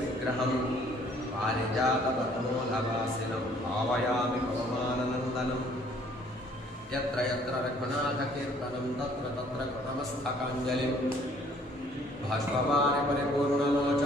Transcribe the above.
विग्रहं पारिजाततनूलवासिनं भावयामि पवमाननन्दनं यत्र यत्र रघुनाथकीर्तनं तत्र तत्र कृतमस्तकाञ्जलिं भाष्पवारि परिपूर्णलोचनं